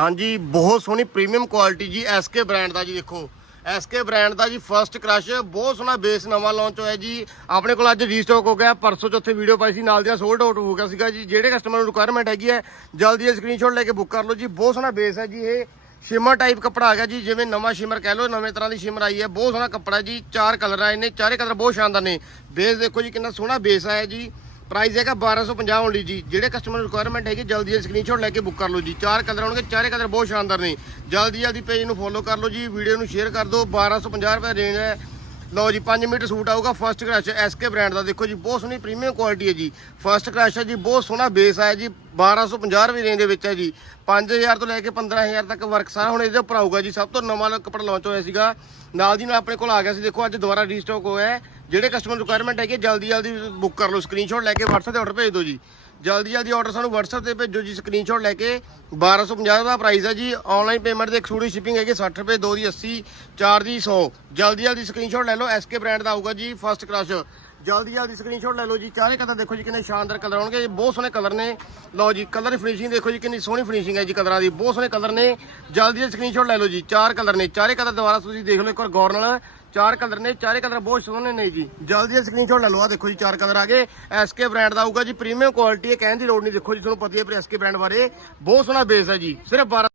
ਹਾਂਜੀ, ਬਹੁਤ ਸੋਹਣੀ ਪ੍ਰੀਮੀਅਮ ਕੁਆਲਿਟੀ ਜੀ ਐਸਕੇ ਬ੍ਰਾਂਡ ਦਾ ਜੀ ਦੇਖੋ। ਐਸਕੇ ਬ੍ਰਾਂਡ ਦਾ ਜੀ ਫਰਸਟ ਕ੍ਰਸ਼ ਬਹੁਤ ਸੋਹਣਾ ਬੇਸ ਨਵਾਂ ਲਾਂਚ ਹੋਇਆ ਜੀ। ਆਪਣੇ ਕੋਲ ਅੱਜ ਰੀਸਟਾਕ ਹੋ ਗਿਆ, ਪਰਸੋਂ ਚੌਥੇ ਵੀਡੀਓ ਪਾਈ ਸੀ, ਨਾਲ ਦੀਆਂ ਸੋਲਡ ਆਊਟ ਹੋ ਗਿਆ ਸੀਗਾ ਜੀ। ਜਿਹੜੇ ਕਸਟਮਰ ਨੂੰ ਰਿਕੁਆਇਰਮੈਂਟ ਹੈਗੀ ਹੈ, ਜਲਦੀ ਇਹ ਸਕਰੀਨਸ਼ਾਟ ਲੈ ਕੇ ਬੁੱਕ ਕਰ ਲਓ ਜੀ। ਬਹੁਤ ਸੋਹਣਾ ਬੇਸ ਹੈ ਜੀ ਇਹ। ਸ਼ਿਮਰ ਟਾਈਪ ਕੱਪੜਾ ਆ ਗਿਆ ਜੀ, ਜਿਵੇਂ ਨਵਾਂ ਸ਼ਿਮਰ ਕਹਿ ਲਓ, ਨਵੇਂ ਤਰ੍ਹਾਂ ਦੀ ਸ਼ਿਮਰ ਆਈ ਹੈ। ਬਹੁਤ ਸੋਹਣਾ ਕੱਪੜਾ ਜੀ, ਚਾਰ ਕਲਰ ਆਏ ਨੇ ਚਾਰੇ ਕਲਰ ਬਹੁਤ ਸ਼ਾਨਦਾਰ ਨੇ। ਬੇਸ ਦੇਖੋ ਜੀ ਕਿੰਨਾ ਸੋਹਣਾ ਬੇਸ ਆਇਆ ਜੀ। ਪ੍ਰਾਈਸ ਹੈਗਾ 1250 ਓਨਲੀ ਜੀ। ਜਿਹੜੇ ਕਸਟਮਰ ਨੂੰ ਰਿਕੁਆਇਰਮੈਂਟ ਹੈਗੀ, ਜਲਦੀ ਇਹ ਸਕਰੀਨਸ਼ਾਟ ਲੈ ਕੇ ਬੁੱਕ ਕਰ ਲਓ ਜੀ। ਚਾਰ ਕਲਰ ਆਉਣਗੇ, ਚਾਰੇ ਕਲਰ ਬਹੁਤ ਸ਼ਾਨਦਾਰ ਨੇ। ਜਲਦੀ ਜਲਦੀ ਪੇਜ ਨੂੰ ਫੋਲੋ ਕਰ ਲਓ ਜੀ ਵੀਡੀਓ ਨੂੰ ਸ਼ੇਅਰ ਕਰ ਦਿਓ। 1250 ਰੁਪਏ ਰੇਂਜ ਹੈ। ਲਓ ਜੀ 5 ਮੀਟਰ ਸੂਟ ਆਊਗਾ। ਫਰਸਟ ਕ੍ਰਸ਼ ਐਸਕੇ ਬ੍ਰਾਂਡ ਦਾ। ਦੇਖੋ ਜੀ, ਬਹੁਤ ਸੋਹਣੀ ਪ੍ਰੀਮੀਅਮ ਕੁਆਲਿਟੀ ਹੈ ਜੀ। ਫਰਸਟ ਕ੍ਰਸ਼ ਹੈ ਜੀ, ਬਹੁਤ ਸੋਹਣਾ ਬੇਸ ਆਇਆ ਜੀ। 1250 ਰੁਪਏ ਰੇਂਜ ਦੇ ਵਿੱਚ ਹੈ ਜੀ। 5000 ਤੋਂ ਲੈ ਕੇ 15000 ਤੱਕ ਵਰਕ ਸਾਰਾ ਹੁਣ ਇਹਦੇ ਉੱਪਰ ਆਊਗਾ ਜੀ। ਸਭ ਤੋਂ ਨਵਾਂ ਕੱਪੜਾ ਲਾਂਚ ਹੋਇਆ ਸੀਗਾ। ਨਾਲ ਦੀ ਨਾਲ ਆਪਣੇ ਕੋਲ ਆ ਗਿਆ ਸੀ। ਦੇਖੋ, ਅੱਜ ਦੁਬਾਰਾ ਰੀਸਟਾਕ ਹੋਇਆ ਹੈ। ਜਿਹੜੇ ਕਸਟਮਰ ਰਿਕੁਆਇਰਮੈਂਟ ਹੈਗੀ ਜਲਦੀ ਜਲਦੀ ਬੁੱਕ ਕਰ ਲਓ ਸਕਰੀਨਸ਼ਾਟ ਲੈ ਕੇ WhatsApp ਤੇ ਆਰਡਰ ਭੇਜ ਦਿਓ ਜੀ। ਜਲਦੀ ਜਲਦੀ ਆਰਡਰ ਸਾਨੂੰ WhatsApp ਤੇ ਭੇਜੋ ਜੀ ਸਕਰੀਨਸ਼ਾਟ ਲੈ ਕੇ। 1250 ਦਾ ਪ੍ਰਾਈਸ ਹੈ ਜੀ ਆਨਲਾਈਨ ਪੇਮੈਂਟ ਦੇ ਐਕਸਕਲੂਡਿੰਗ ਸ਼ਿਪਿੰਗ ਹੈਗੀ 60 ਰੁਪਏ 2 ਦੀ 80 4 ਦੀ 100 ਜਲਦੀ ਜਲਦੀ ਸਕਰੀਨਸ਼ਾਟ ਲੈ ਲਓ ਐਸਕੇ ਬ੍ਰਾਂਡ ਦਾ ਆਊਗਾ ਜੀ ਫਸਟ ਕਲਾਸ ਜਲਦੀ ਜਲਦੀ ਸਕਰੀਨਸ਼ਾਟ ਲੈ ਲਓ ਜੀ। ਚਾਰੇ ਕਲਰ ਦੇਖੋ ਜੀ, ਕਿੰਨੇ ਸ਼ਾਨਦਾਰ ਕਲਰ ਹੋਣਗੇ ਬਹੁਤ ਸੋਹਣੇ ਕਲਰ ਨੇ। ਲਓ ਜੀ ਕਲਰ ਫਿਨਿਸ਼ਿੰਗ ਦੇਖੋ ਜੀ, ਕਿੰਨੀ ਸੋਹਣੀ ਫਿਨਿਸ਼ਿੰਗ ਹੈ ਜੀ ਕਲਰਾਂ ਦੀ। ਬਹੁਤ ਸੋਹਣੇ ਕਲਰ ਨੇ। ਜਲਦੀ ਜਲਦੀ ਸਕਰੀਨਸ਼ਾਟ ਲੈ ਲਓ ਜੀ। ਚਾਰ ਕਲਰ ਨੇ। ਚਾਰੇ ਕਲਰ ਦੁਬਾਰਾ ਤੁਸੀਂ ਦੇਖ ਲਓ ਇੱਕ ਵਾਰ ਗੌਰ ਨਾਲ। ਚਾਰ ਕਲਰ ਨੇ, ਚਾਰੇ ਕਲਰ ਬਹੁਤ ਸੋਹਣੇ ਨੇ ਜੀ। ਜਲਦੀ ਜਲਦੀ ਸਕਰੀਨਸ਼ਾਟ ਲੈ ਲਓ। ਆ ਦੇਖੋ ਜੀ, ਚਾਰ ਕਲਰ ਆ ਗਏ। ਐਸਕੇ ਬ੍ਰਾਂਡ ਦਾ ਆਊਗਾ ਜੀ। ਪ੍ਰੀਮੀਅਮ ਕੁਆਲਿਟੀ ਹੈ, ਕਹਿਣ ਦੀ ਲੋੜ ਨਹੀਂ। ਦੇਖੋ ਜੀ, ਤੁਹਾਨੂੰ ਪਤਾ ਹੀ ਹੈ ਐਸਕੇ ਬ੍ਰਾਂਡ ਬਾਰੇ। ਬਹੁਤ ਸੋਹਣਾ ਬੇਸ ਹੈ ਜੀ। ਸਿਰਫ 12